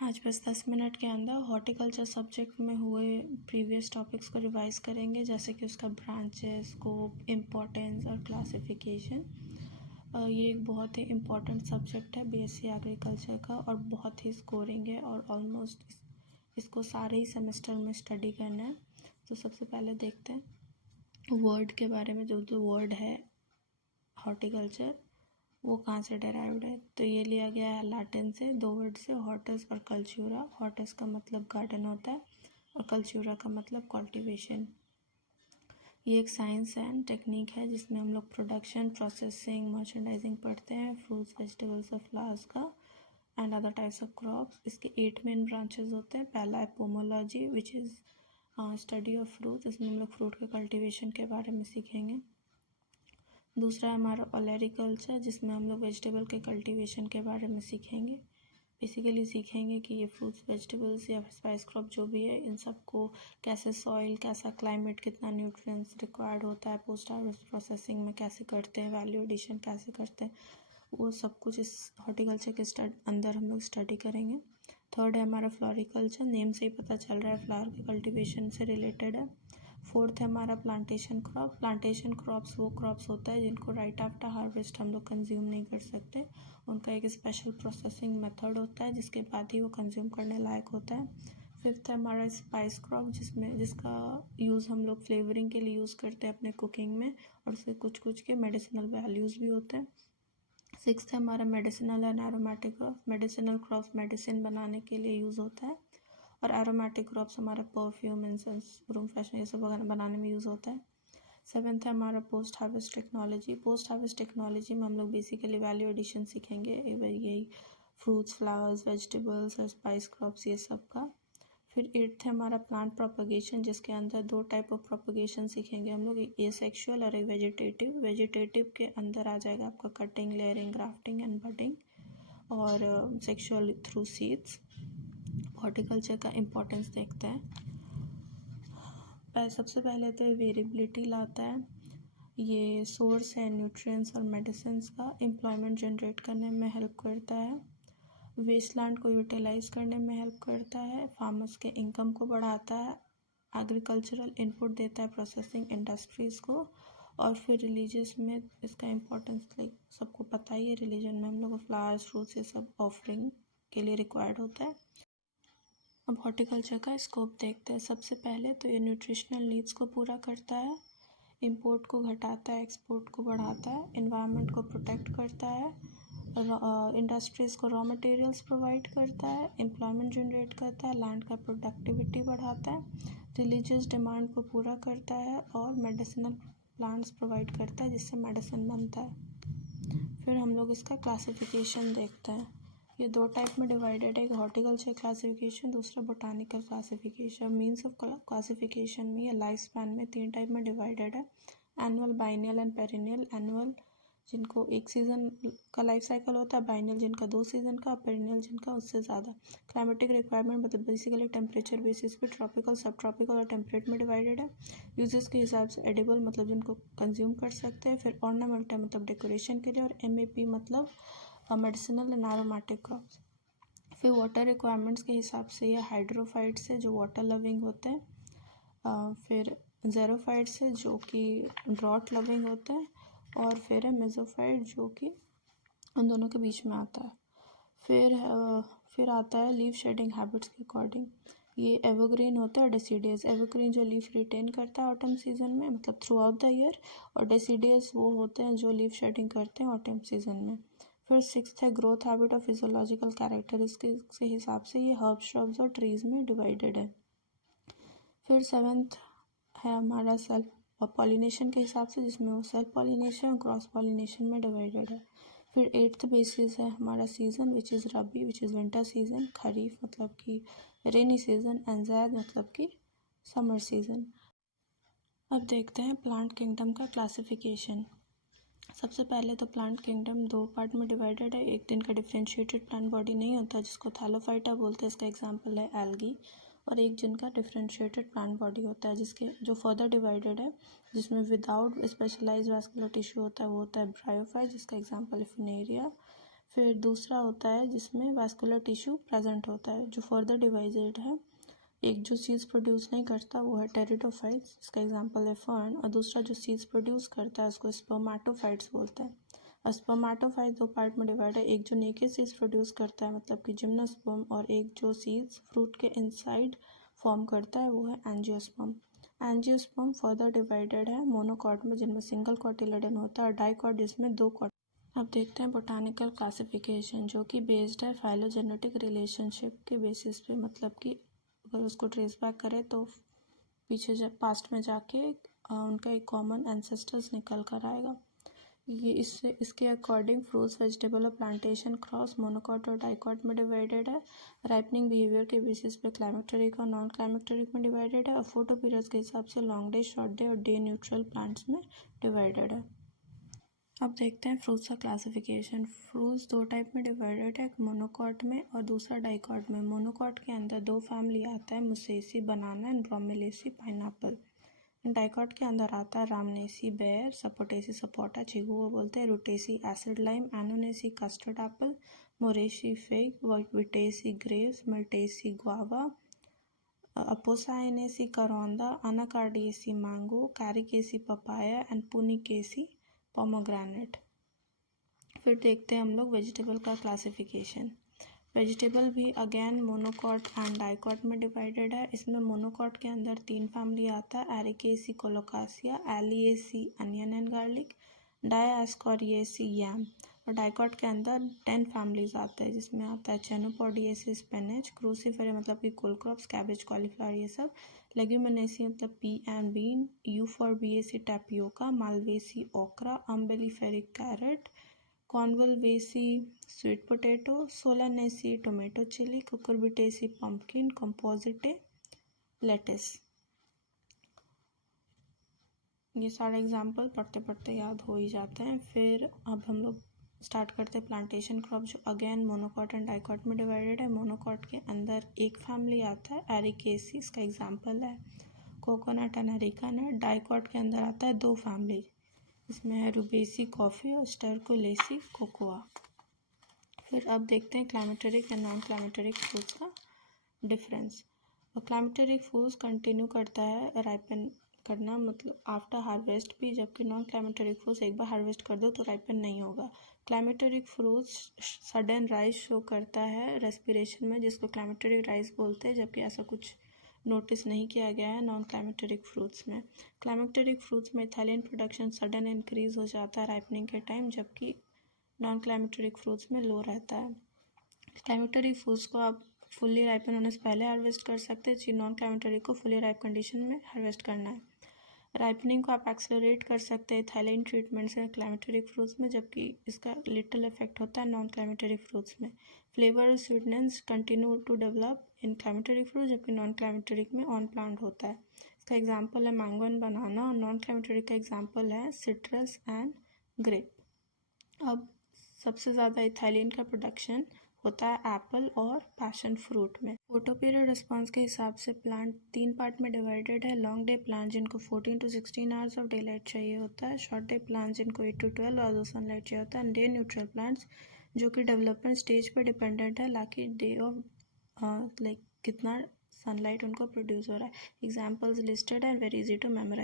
आज बस 10 मिनट के अंदर हॉर्टिकल्चर सब्जेक्ट में हुए प्रीवियस टॉपिक्स को रिवाइज करेंगे, जैसे कि उसका ब्रांचेस, स्कोप, इम्पोर्टेंस और क्लासिफिकेशन। ये एक बहुत ही इम्पॉर्टेंट सब्जेक्ट है बीएससी एग्रीकल्चर का और बहुत ही स्कोरिंग है और ऑलमोस्ट इसको सारे ही सेमेस्टर में स्टडी करना है। तो सबसे पहले देखते हैं वर्ड के बारे में। जो वर्ड है हॉर्टिकल्चर वो कहाँ से डेराइव्ड है, तो ये लिया गया है लैटिन से, दो वर्ड से, हॉर्टस और कल्चूरा। हॉर्टस का मतलब गार्डन होता है और कल्चूरा का मतलब कल्टीवेशन। ये एक साइंस एंड टेक्निक है जिसमें हम लोग प्रोडक्शन, प्रोसेसिंग, मर्चेंडाइजिंग पढ़ते हैं, फ्रूट्स, वेजिटेबल्स और फ्लावर्स का and other types of crops. इसके 8 मेन ब्रांचेस होते हैं। पहला है pomology which is study of fruits. इसमें हम लोग फ्रूट के कल्टीवेशन के बारे में सीखेंगे। दूसरा है हमारा ओलेरिकल्चर, जिसमें हम लोग वेजिटेबल के कल्टीवेशन के बारे में सीखेंगे। बेसिकली सीखेंगे कि ये फ्रूट्स, वेजिटेबल्स या स्पाइस क्रॉप जो भी है, इन सबको कैसे सॉइल, कैसा क्लाइमेट, कितना न्यूट्रिएंट्स रिक्वायर्ड होता है, पोस्ट हार्वेस्ट प्रोसेसिंग में कैसे करते हैं, वैल्यू एडिशन कैसे करते हैं, वो सब कुछ इस हॉर्टिकल्चर के अंदर हम लोग स्टडी करेंगे। थर्ड है हमारा फ्लोरिकल्चर, नेम से ही पता चल रहा है फ्लावर के कल्टीवेशन से रिलेटेड है। फोर्थ है हमारा प्लांटेशन क्रॉप। प्लांटेशन क्रॉप्स वो क्रॉप्स होता है जिनको राइट आफ्टर हार्वेस्ट हम लोग कंज्यूम नहीं कर सकते। उनका एक स्पेशल प्रोसेसिंग मेथड होता है जिसके बाद ही वो कंज्यूम करने लायक होता है। फिफ्थ है हमारा स्पाइस क्रॉप, जिसका यूज़ हम लोग फ्लेवरिंग के लिए यूज़ करते हैं अपने कुकिंग में, और उसके कुछ के मेडिसिनल वैल्यूज़ भी होते हैं। सिक्स्थ है हमारा medicinal and aromatic crop. Medicinal crops medicine बनाने के लिए यूज़ होता है और एरोमेटिक क्रॉप्स हमारा परफ्यूम, इंसेंस, रूम फ्रेशनर ये सब बनाने में यूज़ होता है। सेवन्थ है हमारा post harvest technology. Post harvest technology में हम लोग बेसिकली वैल्यू एडिशन सीखेंगे, यही फ्रूट्स, फ्लावर्स, वेजिटेबल्स और स्पाइस क्रॉप्स ये सब का। फिर एट्थ है हमारा प्लांट प्रोपगेशन, जिसके अंदर दो टाइप ऑफ प्रोपगेशन सीखेंगे हम लोग, एक एसेक्सुअल और एक वेजिटेटिव। वेजिटेटिव के अंदर आ जाएगा आपका cutting, layering, grafting and budding, और सेक्सुअल थ्रू सीड्स। हॉर्टिकल्चर का इम्पोर्टेंस देखते हैं। सबसे पहले तो वेरिएबिलिटी लाता है, ये सोर्स है न्यूट्रिएंट्स और मेडिसिन्स का, एम्प्लॉयमेंट जनरेट करने में हेल्प करता है, वेस्टलैंड को यूटिलाइज करने में हेल्प करता है, फार्मर्स के इनकम को बढ़ाता है, एग्रीकल्चरल इनपुट देता है प्रोसेसिंग इंडस्ट्रीज़ को। और फिर रिलीजियस में इसका इम्पोर्टेंस लाइक सबको पता ही है, रिलीजन में हम लोग को फ्लावर्स, फ्रूट्स ये सब ऑफरिंग के लिए रिक्वायर्ड होता है। अब हॉर्टिकल्चर का स्कोप देखते हैं। सबसे पहले तो ये न्यूट्रिशनल नीड्स को पूरा करता है, इंपोर्ट को घटाता है, एक्सपोर्ट को बढ़ाता है, एनवायरनमेंट को प्रोटेक्ट करता है, इंडस्ट्रीज़ को रॉ मटेरियल्स प्रोवाइड करता है, एम्प्लॉयमेंट जनरेट करता है, लैंड का प्रोडक्टिविटी बढ़ाता है, रिलीजियस डिमांड को पूरा करता है और मेडिसिनल प्लांट्स प्रोवाइड करता है जिससे मेडिसिन बनता है। फिर हम लोग इसका क्लासिफिकेशन देखते हैं। ये दो टाइप में डिवाइडेड है, एक हॉर्टिकल्चर क्लासिफिकेशन, दूसरा botanical classification. Means of classification में या लाइफ स्पैन में 3 टाइप में डिवाइडेड है, annual, biennial and perennial. Annual जिनको एक सीज़न का लाइफ साइकिल होता है, बाइनियल जिनका 2 सीज़न का, पेरिनियल जिनका उससे ज़्यादा। क्लाइमेटिक रिक्वायरमेंट मतलब बेसिकली टेम्परेचर बेसिस पे ट्रॉपिकल, सब ट्रॉपिकल और टेम्परेट में डिवाइडेड है। यूजेस के हिसाब से एडिबल मतलब जिनको कंज्यूम कर सकते हैं, फिर ऑर्नामेंटल मतलब डेकोरेशन के लिए, और एमएपी मतलब मेडिसिनल एंड एरोमेटिक क्रॉप्स। फिर वाटर रिक्वायरमेंट्स के हिसाब से ये हाइड्रोफाइट्स है जो वाटर लविंग होते हैं, फिर ज़ेरोफाइट्स है जो कि ड्रॉट लविंग होते हैं, और फिर है मेसोफाइट जो कि उन दोनों के बीच में आता है। फिर आता है लीफ शेडिंग हैबिट्स के अकॉर्डिंग। ये एवरग्रीन होता है, डेसीडियस। एवरग्रीन जो लीफ रिटेन करता है ऑटम सीजन में, मतलब थ्रू आउट द ईयर, और डेसीडियस वो होते हैं जो लीफ शेडिंग करते हैं ऑटम सीजन में। फिर सिक्स्थ है ग्रोथ हैबिट और फिजियोलॉजिकल कैरेक्टरिस्टिक्स के हिसाब से ये हर्ब, श्रब्स और ट्रीज में डिवाइडेड है। फिर सेवेंथ है हमारा सेल्फ पॉलिनेशन के हिसाब से, जिसमें वो सेल्फ पॉलिनेशन और क्रॉस पॉलिनेशन में डिवाइडेड है। फिर एट्थ बेसिस है हमारा season which is rabi which is winter season, kharif मतलब कि रेनी सीजन, एंड ज़ैद मतलब कि समर सीजन। अब देखते हैं प्लांट किंगडम का क्लासिफिकेशन। सबसे पहले तो प्लांट किंगडम 2 पार्ट में डिवाइडेड है। एक दिन का डिफ्रेंशिएटेड प्लांट बॉडी नहीं होता जिसको थैलोफाइटा बोलते हैं, इसका एग्जांपल है एल्गी। और एक जिनका डिफ्रेंशिएटेड प्लांट बॉडी होता है जिसके जो फर्दर डिवाइडेड है, जिसमें विदाउट स्पेशलाइज्ड वास्कुलर टिश्यू होता है, वो होता है ब्रायोफाइट, जिसका एग्जांपल है फुनेरिया। फिर दूसरा होता है जिसमें वास्कुलर टिश्यू प्रेजेंट होता है, जो फर्दर डिवाइडेड है। एक जो सीड्स प्रोड्यूस नहीं करता वो है टेरिडोफाइट्स, इसका एग्जांपल है फर्न, और दूसरा जो सीड्स प्रोड्यूस करता है उसको स्पर्मेटोफाइट्स बोलते हैं। और स्पर्मेटोफाइट्स दो पार्ट में डिवाइड है, एक जो नेकेड सीड्स प्रोड्यूस करता है मतलब कि जिम्नोस्पर्म, और एक जो सीड्स फ्रूट के इनसाइड फॉर्म करता है वो है एंजियोस्पर्म। एंजियोस्पर्म फर्दर डिवाइडेड है मोनोकॉट में, जिनमें सिंगल कॉटिलेडन होता है, और डाइकॉट जिसमें दो कॉट। अब देखते हैं बोटानिकल क्लासिफिकेशन, जो कि बेस्ड है फाइलोजेनेटिक रिलेशनशिप के बेसिस पे, मतलब कि अगर उसको ट्रेस बैक करें तो पीछे जब पास्ट में जाके उनका एक कॉमन एंसेस्टर्स निकल कर आएगा। ये इसके अकॉर्डिंग फ्रूट्स, वेजिटेबल और प्लांटेशन क्रॉस मोनोकॉट और डाइकॉट में डिवाइडेड है। राइपनिंग बिहेवियर के बेसिस पे क्लाइमेक्टेरिक और नॉन क्लाइमेक्टेरिक में डिवाइडेड है, और फोटो पीरियड्स के हिसाब से लॉन्ग डे, शॉर्ट डे और डे न्यूट्रल प्लांट्स में डिवाइडेड है। अब देखते हैं फ्रूट्स का क्लासिफिकेशन। फ्रूट्स दो टाइप में डिवाइडेड है, एक मोनोकॉट में और दूसरा डाइकॉट में। मोनोकॉट के अंदर दो फैमिली आता है, musaceae banana and bromeliaceae pineapple. Dicot के अंदर आता है रामनेसी बेर, सपोटेसी सपोटा चीकू को बोलते हैं, rutaceae acid lime, annonaceae custard apple, moraceae fig, vitaceae grapes, myrtaceae guava, apocynaceae karonda, anacardiaceae mango, caricaceae papaya and punicaceae pomegranate. फिर देखते हैं हम लोग वेजिटेबल का क्लासिफिकेशन। वेजिटेबल भी अगेन मोनोकॉट एंड डाइकॉट में डिवाइडेड है। इसमें मोनोकॉट के अंदर तीन फैमिली आता है, araceae colocasia, alliaceae onion and garlic, dioscoreaceae yam. और डाइकॉट के अंदर 10 फैमिलीज आते हैं, जिसमें आता है चेनोपोडिएसी स्पिनच, क्रूसीफेरा मतलब कि कोलक्रॉप्स, कैबेज, कॉलीफ्लावर ये सब, लेग्यूमिनेसी मतलब pea and bean, euphorbiaceae tapioca, malvaceae okra, umbelliferae carrot, convolvulaceae sweet potato, solanaceae tomato chilli, cucurbitaceae pumpkin, compositae lettuce. ये सारे एग्जाम्पल पढ़ते पढ़ते याद हो ही जाते हैं। फिर अब हम लोग स्टार्ट करते हैं प्लांटेशन क्रॉप, जो अगेन मोनोकॉट एंड डाइकॉट में डिवाइडेड है। मोनोकॉट के अंदर एक फैमिली आता है एरिकेसी, इसका एग्जाम्पल है coconut and areca nut. Dicot के अंदर आता है दो फैमिली, इसमें है रुबेसी कॉफ़ी और स्टरकोलेसी कोकोआ। फिर अब देखते हैं क्लाइमेटेरिक एंड नॉन क्लाइमेटेरिक फ्रूट्स का डिफरेंस। और क्लाइमेटेरिक फ्रूट्स कंटिन्यू करता है राइपन करना, मतलब आफ्टर हार्वेस्ट भी, जबकि नॉन क्लाइमेटेरिक फ्रूट्स एक बार हार्वेस्ट कर दो तो राइपन नहीं होगा। क्लाइमेटेरिक फ्रूट्स सडन राइज शो करता है रेस्पिरेशन में, जिसको क्लाइमेटेरिक राइज बोलते हैं, जबकि ऐसा कुछ नोटिस नहीं किया गया है नॉन क्लाइमेटेरिक फ्रूट्स में। क्लाइमेटेरिक फ्रूट्स में इथाइलिन प्रोडक्शन सडन इंक्रीज हो जाता है राइपनिंग के टाइम, जबकि नॉन क्लाइमेटेरिक फ्रूट्स में लो रहता है। क्लाइमेटेरिक फ्रूट्स को आप फुल्ली राइपन होने से पहले हार्वेस्ट कर सकते हैं, जबकि नॉन क्लाइमेटेरिक को फुल्ली राइप कंडीशन में हार्वेस्ट करना है। राइपनिंग को आप एक्सेलरेट कर सकते हैं इथाइलिन ट्रीटमेंट से क्लाइमेटेरिक फ्रूट्स में, जबकि इसका लिटिल इफेक्ट होता है नॉन क्लाइमेटेरिक फ्रूट्स में। फ्लेवर और sweetness continue to develop in climacteric fruit, जबकि नॉन क्लाइमेटेरिक में ऑन प्लांट होता है। इसका एग्जाम्पल है मैंगो एंड बनाना, और नॉन क्लाइमेटेरिक का एग्जाम्पल है सिट्रस एंड ग्रेप। अब सबसे ज़्यादा इथाइलिन का प्रोडक्शन होता है एप्पल और पैशन फ्रूट में। फोटो पीरियड रिस्पॉन्स के हिसाब से प्लांट 3 पार्ट में डिवाइडेड है। लॉन्ग डे प्लांट जिनको 14 to 16 hours of day light चाहिए होता है, शॉर्ट डे प्लांट जिनको 8 to 12 आवर्स ऑफ सनलाइट चाहिए होता है, एंड डे न्यूट्रल प्लांट्स जो कि डेवलपमेंट स्टेज पे डिपेंडेंट है, लाकि डे ऑफ कितना सनलाइट उनको प्रोड्यूस हो रहा है। Examples listed and very easy to memorise.